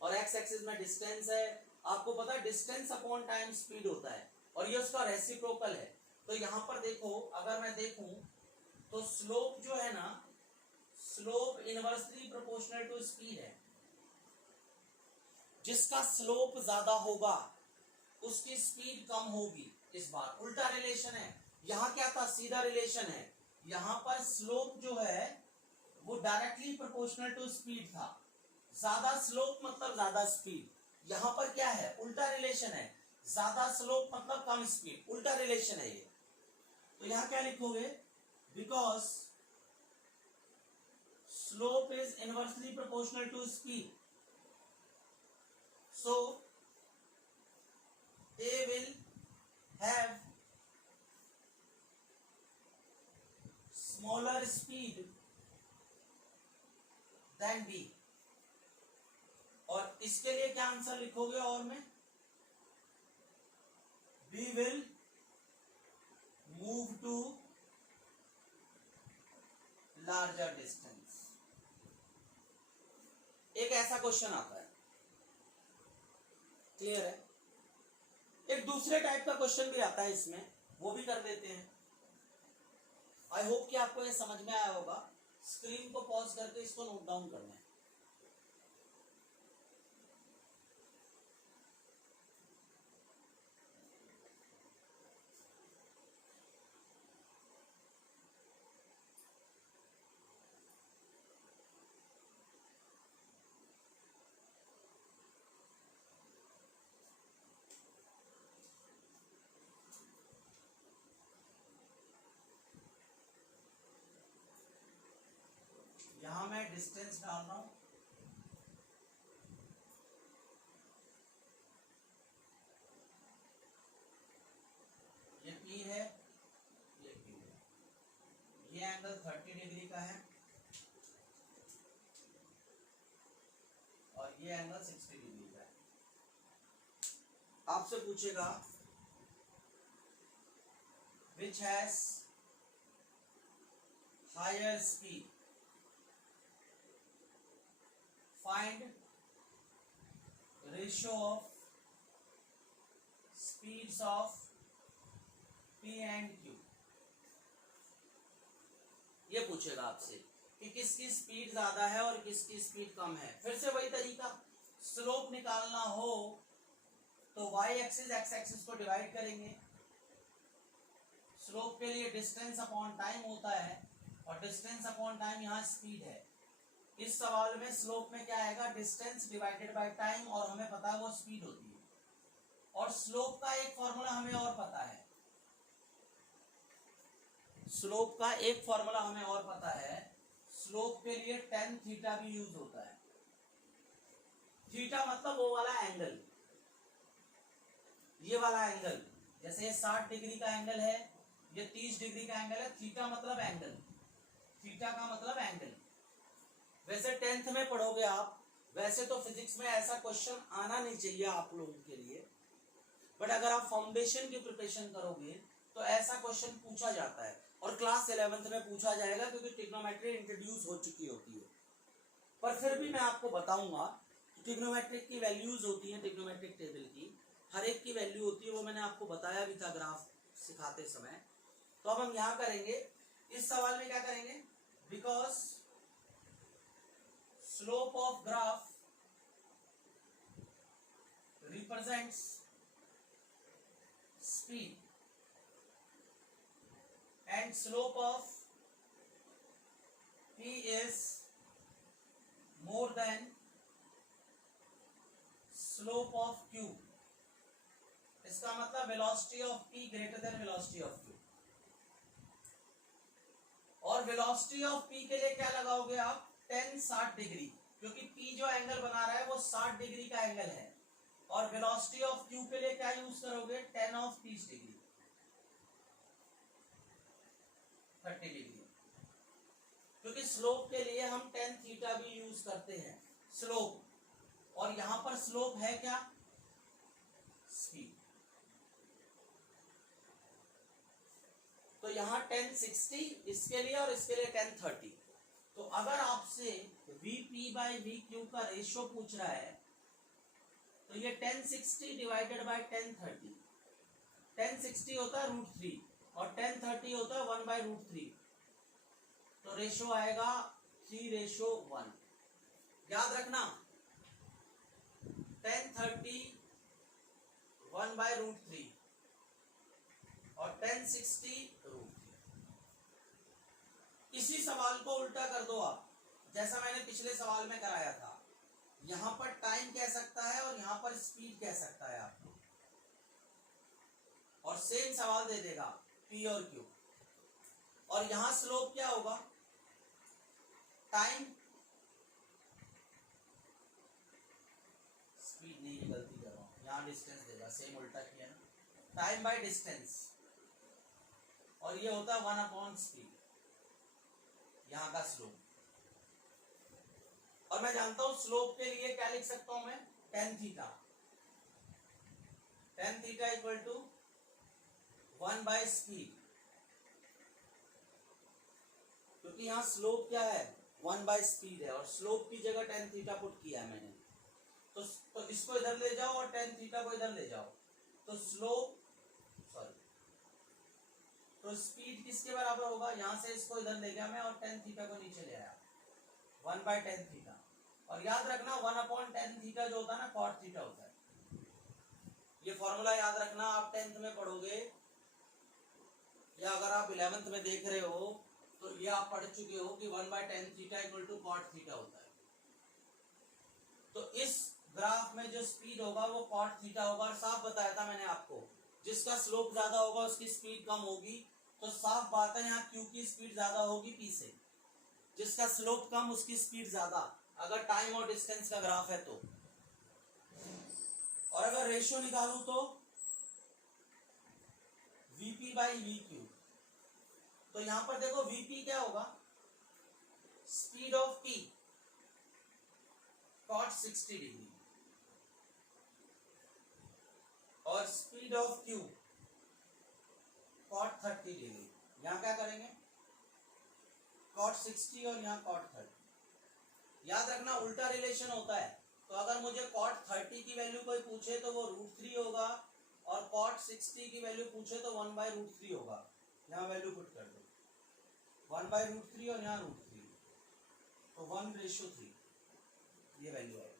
और एक्स एक्सिस में डिस्टेंस है। आपको पता है डिस्टेंस अपॉन टाइम स्पीड होता है, और ये उसका रेसिप्रोकल है। तो यहां पर देखो, अगर मैं देखूं तो स्लोप जो है ना, slope inversely proportional to speed है। जिसका स्लोप ज्यादा होगा उसकी स्पीड कम होगी। इस बार उल्टा रिलेशन है। यहां क्या था, सीधा रिलेशन है। यहां पर स्लोप जो है वो डायरेक्टली प्रोपोर्शनल टू स्पीड था। ज्यादा स्लोप मतलब ज्यादा स्पीड। यहां पर क्या है, उल्टा रिलेशन है। ज्यादा स्लोप मतलब कम स्पीड, उल्टा रिलेशन है ये। तो यहां क्या लिखोगे, because slope is inversely proportional to speed, so A will have smaller speed than B। और इसके लिए क्या आंसर लिखोगे, और में B will move to larger distance। एक ऐसा क्वेश्चन आता है, क्लियर है। एक दूसरे टाइप का क्वेश्चन भी आता है इसमें, वो भी कर देते हैं। आई होप कि आपको ये समझ में आया होगा। स्क्रीन को पॉज करके इसको नोट डाउन करना है। यहां मैं डिस्टेंस डाल रहा हूं, ये P है, ये Q है। ये एंगल 30 डिग्री का है और ये एंगल 60 डिग्री का है। आपसे पूछेगा which has higher speed, find ratio of speeds of P and Q। ये पूछेगा आपसे कि किसकी स्पीड ज्यादा है और किसकी स्पीड कम है। फिर से वही तरीका, स्लोप निकालना हो तो y एक्सिस x एक्सिस को डिवाइड करेंगे। स्लोप के लिए डिस्टेंस अपॉन टाइम होता है और डिस्टेंस अपॉन टाइम यहाँ स्पीड है। इस सवाल में स्लोप में क्या आएगा, डिस्टेंस डिवाइडेड बाय टाइम, और हमें पता है वो स्पीड होती है। और स्लोप का एक फॉर्मूला हमें और पता है, स्लोप का एक फॉर्मूला हमें और पता है। स्लोप के लिए tan थीटा भी यूज होता है। थीटा मतलब वो वाला एंगल, ये वाला एंगल। जैसे ये 60 डिग्री का एंगल है, ये 30 डिग्री का एंगल है। थीटा मतलब एंगल, थीटा का मतलब एंगल। वैसे 10th में पढ़ोगे आप, वैसे तो फिजिक्स में ऐसा क्वेश्चन आना नहीं चाहिए आप लोगों के लिए, बट अगर आप फाउंडेशन की प्रिपरेशन करोगे तो ऐसा क्वेश्चन पूछा जाता है और क्लास 11th में पूछा जाएगा, क्योंकि ट्रिग्नोमेट्री इंट्रोड्यूस हो चुकी होती है। पर फिर भी मैं आपको बताऊंगा, ट्रिग्नोमेट्रिक की वैल्यूज होती हैं, ट्रिग्नोमेट्रिक टेबल की हर एक की वैल्यू होती है, वो मैंने आपको बताया भी था ग्राफ सिखाते समय। तो अब हम यहाँ करेंगे, इस सवाल में क्या करेंगे, because slope of graph represents speed and slope of P is more than slope of Q। इसका मतलब velocity of P greater than velocity of Q। और velocity of P के लिए क्या लगाओगे आप, tan 60 डिग्री, क्योंकि P जो एंगल बना रहा है वो 60 डिग्री का एंगल है। और velocity of Q के लिए क्या यूज करोगे, tan of 30 डिग्री, 30 डिग्री। क्योंकि स्लोप के लिए हम tan थीटा भी यूज करते हैं, स्लोप। और यहां पर स्लोप है क्या, स्पीड। तो यहां tan 60 इसके लिए और इसके लिए tan 30। तो अगर आपसे Vp बाई Vq का रेशियो पूछ रहा है तो ये tan 60 divided by tan 30। tan 60 होता है √3 और tan 30 होता है 1/√3। तो रेशियो आएगा 3:1। याद रखना 1030 1/√3 और 1060 √3। इसी सवाल को उल्टा कर दो आप, जैसा मैंने पिछले सवाल में कराया था। यहां पर टाइम कह सकता है और यहां पर स्पीड कह सकता है आपको, और सेम सवाल दे देगा पी और क्यू। और यहां स्लोप क्या होगा, टाइम, स्पीड नहीं, ये गलती कर रहा हूं, यहां डिस्टेंस देगा, सेम उल्टा किया ना, टाइम बाय डिस्टेंस, और ये होता है 1/स्पीड, यहां का स्लोप। और मैं जानता हूं स्लोप के लिए क्या लिख सकता हूं मैं, tan theta. tan theta equal to 1/स्पीड, क्योंकि यहां स्लोप क्या है, 1/स्पीड है, और स्लोप की जगह tan थीटा पुट किया है मैंने। तो इसको इधर ले जाओ और tan थीटा को इधर ले जाओ, तो स्लोप तो स्पीड किसके बराबर होगा, यहां से इसको इधर ले गया मैं और tan थीटा को नीचे ले आया, 1/tan थीटा। और याद रखना 1/tan थीटा जो होता है ना, cot थीटा होता है। ये फॉर्मूला याद रखना, आप 10th में पढ़ोगे, या अगर आप 11th में देख रहे हो तो ये आप पढ़ चुके हो कि 1/tan theta equal to cot theta होता है। तो इस ग्राफ में जो स्पीड होगा वो cot थीटा होगा, और साफ बताया था मैंने आपको, जिसका स्लोप ज्यादा होगा उसकी स्पीड कम होगी। तो साफ बात है, यहाँ क्यू की स्पीड ज्यादा होगी पी से, जिसका स्लोप कम उसकी स्पीड ज्यादा, अगर टाइम और डिस्टेंस का ग्राफ है तो। और अगर रेशियो निकालूं तो Vp/Vq, तो यहां पर देखो Vp क्या होगा, speed of P cot 60 degree, और speed of Q cot 30 degree. यहां क्या करेंगे, cot 60 और यहां cot 30। याद रखना उल्टा रिलेशन होता है, तो अगर मुझे cot 30 की वैल्यू कोई पूछे तो वो √3 होगा, और cot 60 की वैल्यू पूछे तो 1/√3 होगा। यहाँ वैल्यू पुट कर दो, 1/√3 और यहाँ √3, तो 1:3 ये वैल्यू है।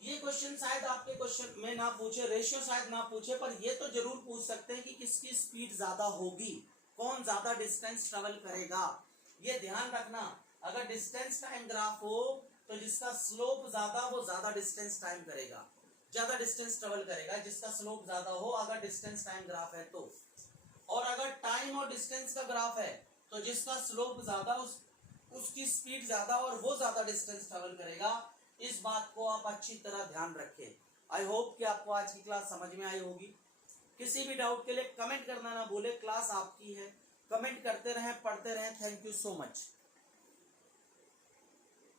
ये क्वेश्चन शायद आपके क्वेश्चन में ना पूछे, रेशियो शायद ना पूछे, पर ये तो जरूर पूछ सकते हैं कि किसकी स्पीड ज्यादा होगी, कौन ज्यादा डिस्टेंस ट्रेवल करेगा। ये ध्यान रखना, अगर डिस्टेंस टाइम ग्राफ हो तो जिसका स्लोप ज्यादा वो ज्यादा डिस्टेंस टाइम करेगा, ज्यादा डिस्टेंस ट्रेवल करेगा, जिसका स्लोप ज्यादा हो, अगर डिस्टेंस टाइम ग्राफ है तो। और अगर टाइम और डिस्टेंस का ग्राफ है तो जिसका स्लोप ज्यादा उसकी स्पीड ज्यादा और वो ज्यादा डिस्टेंस ट्रेवल करेगा। इस बात को आप अच्छी तरह ध्यान रखें। आई होप कि आपको आज की क्लास समझ में आई होगी। किसी भी डाउट के लिए कमेंट करना ना भूले, क्लास आपकी है, कमेंट करते रहें, पढ़ते रहें। Thank you so much.